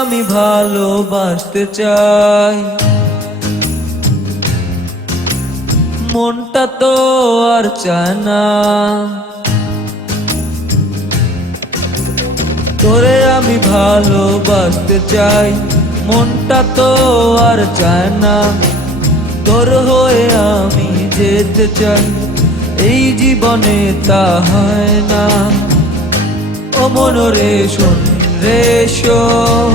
আমি ভালোবাসতে চাই, মনটা তো আর চায় না। তোরে আমি ভালোবাসতে চাই, মনটা তো আর চায় না। তোর হয়ে আমি যেতে চাই, এই জীবনে তা হয় না। ও মনরে শোন রে শোন,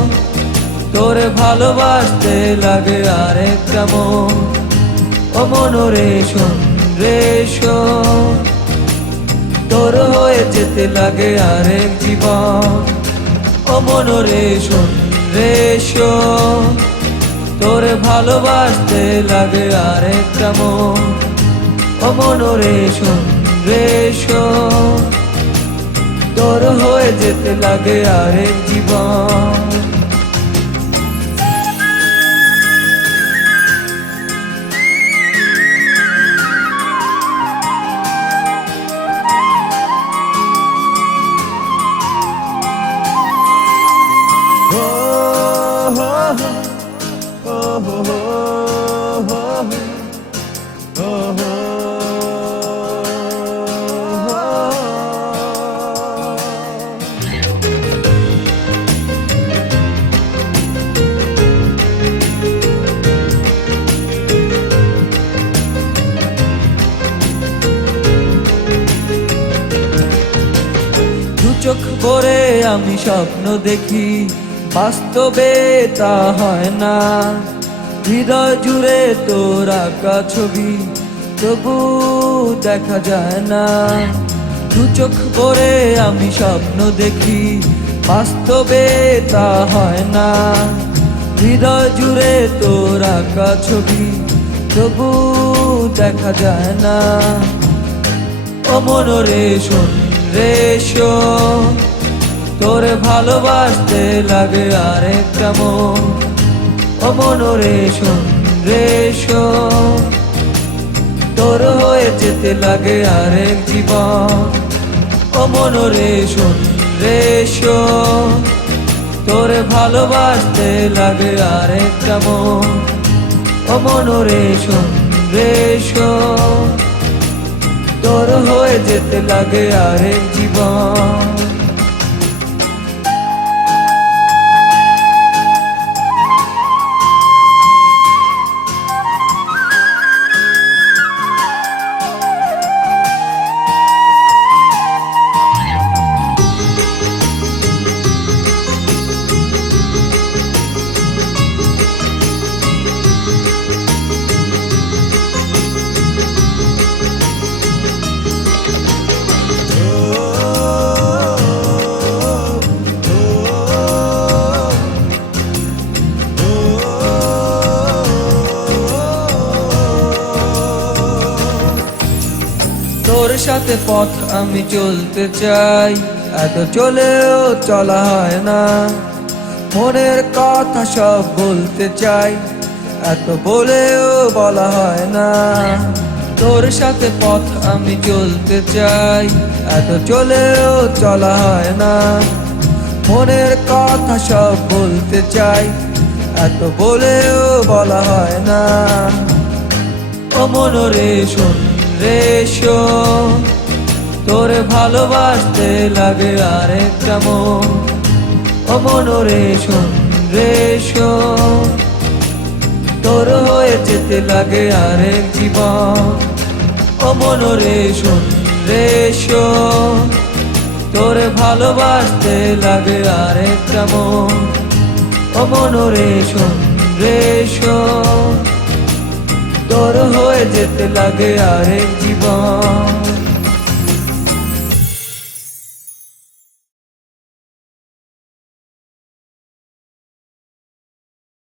তোরে ভালোবাসতে লাগে আরেকটা মন। ও মনরে শোন রে শোন, তোর হয়ে যেতে লাগে আরেক জীবন। ও মনরে শোন রে শোন, তোরে ভালোবাসতে লাগে আরেকটা মন। ও মনরে শোন রে শোন, তোর হয়ে যেতে লাগে আরেক জীবন। চোখ ভরে আমি স্বপ্ন দেখি, বাস্তবে তা হয় না। হৃদয় জুড়ে তোর আঁকা ছবি, তবু দেখা যায় না। দু চোখ ভরে আমি স্বপ্ন দেখি, বাস্তবে তা হয় না। হৃদয় জুড়ে তোর আঁকা ছবি, তবু দেখা যায় না। ও মনরে শোন রে শোন, তোরে ভালোবাসতে লাগে আরেকটা মন। ও মনরে শোন রে শোন, তোর হয়ে যেতে লাগে আরেক জীবন। ও মনরে শোন রে শোন, তোরে ভালোবাসতে লাগে আরেকটা মন। ও মনরে শোন রে শোন, তোর হয়ে যেতে লাগে আরেক জীবন। তোর সাথে পথ আমি চলতে চাই, এত চলেও চলা হয় না। মনের কথা সব বলতে চাই, এত বলেও বলা হয় না। তোর সাথে পথ আমি চলতে চাই, এত চলেও চলা হয় না। মনের কথা সব বলতে চাই, এত বলেও বলা হয় না। ও মনরে শোন রে শোন, তোরে ভালোবাসতে লাগে আরেকটা মন। ও মনরে শোন রে শোন, তোর হয়ে যেতে লাগে আরেক জীবন। ও মনরে শোন রে শোন, তোরে ভালোবাসতে লাগে আরেকটা মন। ও মনরে শোন রে শোন, তোর হয়ে যেতে লাগে আরেক জীবন।